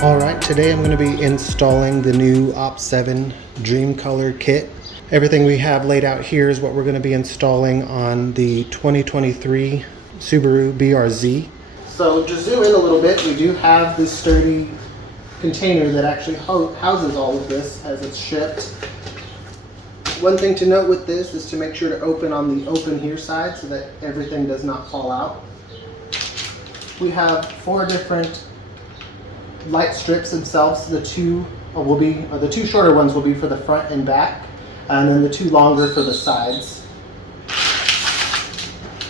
Alright, today I'm going to be installing the new OPT7 DreamColor kit. Everything we have laid out here is what we're going to be installing on the 2023 Subaru BRZ. So just zoom in a little bit, we do have this sturdy container that actually houses all of this as it's shipped. One thing to note with this is to make sure to open on the open here side so that everything does not fall out. We have 4 different light strips themselves. The two shorter ones will be for the front and back, and then the 2 longer for the sides.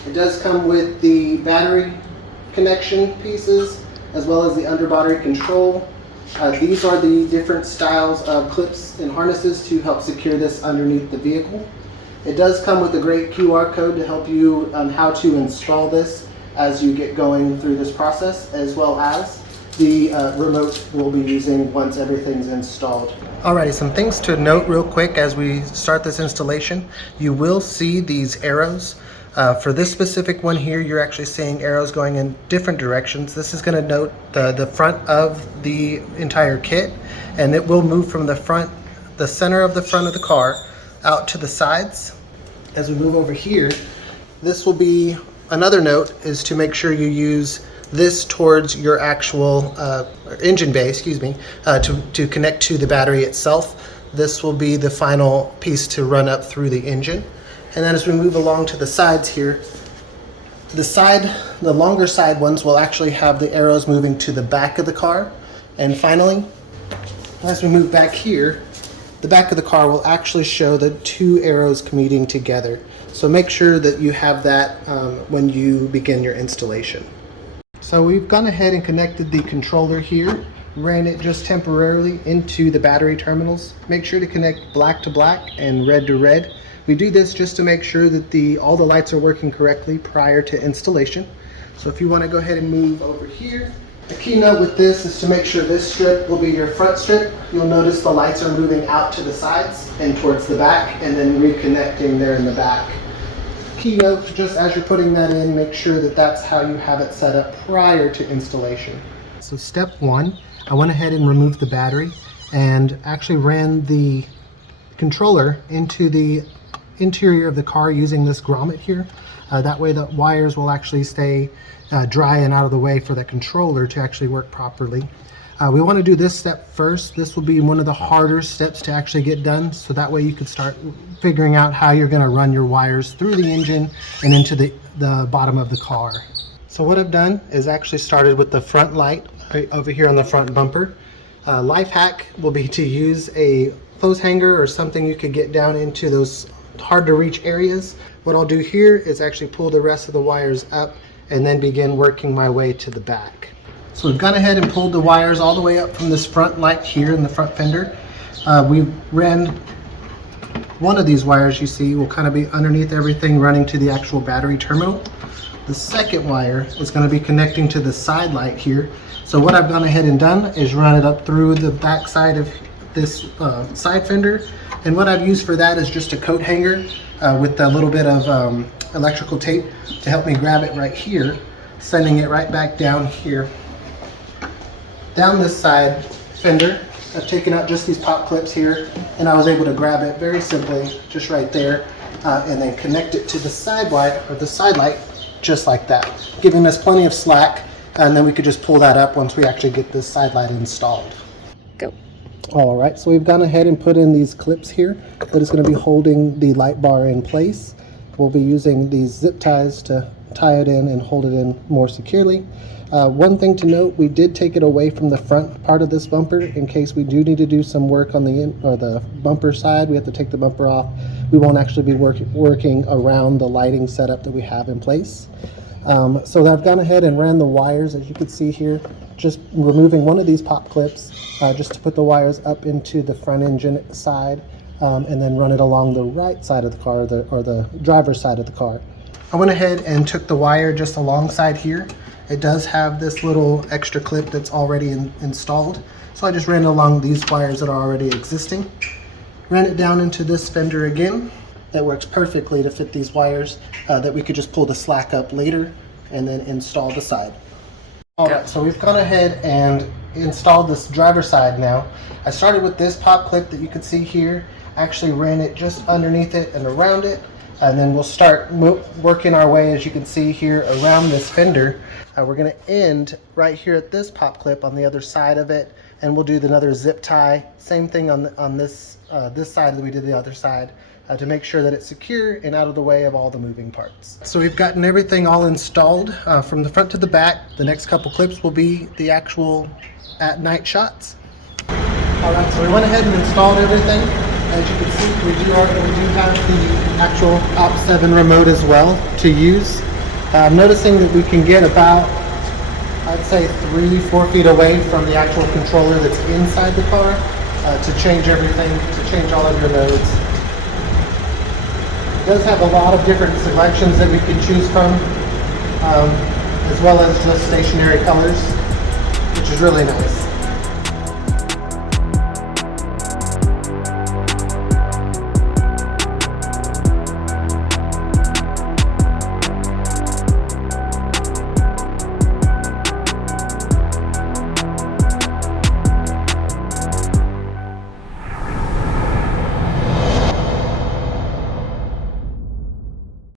It does come with the battery connection pieces as well as the underbody control. These are the different styles of clips and harnesses to help secure this underneath the vehicle. It does come with a great QR code to help you on how to install this as you get going through this process, as well as the remote we'll be using once everything's installed. Alrighty, some things to note real quick as we start this installation. You will see these arrows. For this specific one here, you're actually seeing arrows going in different directions. This is going to note the front of the entire kit, and it will move from the center of the front of the car out to the sides. As we move over here, this will be another note, is to make sure you use this towards your actual engine bay, to connect to the battery itself. This will be the final piece to run up through the engine. And then as we move along to the sides here, the longer side ones will actually have the arrows moving to the back of the car. And finally, as we move back here, the back of the car will actually show the 2 arrows meeting together. So make sure that you have that when you begin your installation. So we've gone ahead and connected the controller here, ran it just temporarily into the battery terminals. Make sure to connect black to black and red to red. We do this just to make sure that all the lights are working correctly prior to installation. So if you want to go ahead and move over here, the key note with this is to make sure this strip will be your front strip. You'll notice the lights are moving out to the sides and towards the back, and then reconnecting there in the back. Key note, just as you're putting that in, make sure that that's how you have it set up prior to installation. So step 1, I went ahead and removed the battery and actually ran the controller into the interior of the car using this grommet here. That way the wires will actually stay dry and out of the way for that controller to actually work properly. We want to do this step first. This will be one of the harder steps to actually get done, so that way you can start figuring out how you're going to run your wires through the engine and into the bottom of the car. So what I've done is actually started with the front light right over here on the front bumper. Life hack will be to use a clothes hanger or something you could get down into those hard to reach areas. What I'll do here is actually pull the rest of the wires up and then begin working my way to the back. So we've gone ahead and pulled the wires all the way up from this front light here in the front fender. We ran one of these wires, you see, will kind of be underneath everything running to the actual battery terminal. The second wire is going to be connecting to the side light here. So what I've gone ahead and done is run it up through the back side of this side fender. And what I've used for that is just a coat hanger with a little bit of electrical tape to help me grab it right here, sending it right back down here. Down this side fender, I've taken out just these pop clips here, and I was able to grab it very simply, just right there, and then connect it to the side light, or the side light, just like that, giving us plenty of slack, and then we could just pull that up once we actually get this side light installed. Go. Alright, so we've gone ahead and put in these clips here that is going to be holding the light bar in place. We'll be using these zip ties to tie it in and hold it in more securely. One thing to note, we did take it away from the front part of this bumper in case we do need to do some work on the bumper side. We have to take the bumper off. We won't actually be working around the lighting setup that we have in place. So I've gone ahead and ran the wires, as you can see here, just removing one of these pop clips just to put the wires up into the front engine side, and then run it along the right side of the car, or the driver's side of the car. I went ahead and took the wire just alongside here. It does have this little extra clip that's already installed. So I just ran it along these wires that are already existing. Ran it down into this fender again. That works perfectly to fit these wires that we could just pull the slack up later and then install the side. Alright, so we've gone ahead and installed this driver side now. I started with this pop clip that you can see here, actually ran it just underneath it and around it, and then we'll start working our way, as you can see here, around this fender. We're going to end right here at this pop clip on the other side of it, and we'll do another zip tie, same thing on this side that we did the other side, to make sure that it's secure and out of the way of all the moving parts. So we've gotten everything all installed from the front to the back. The next couple clips will be the actual at night shots. Alright, so we went ahead and installed everything. As you can see, we do have the actual OPT7 remote as well to use. I'm noticing that we can get about, I'd say 3-4 feet away from the actual controller that's inside the car to change everything, to change all of your modes. It does have a lot of different selections that we can choose from, as well as just stationary colors, which is really nice.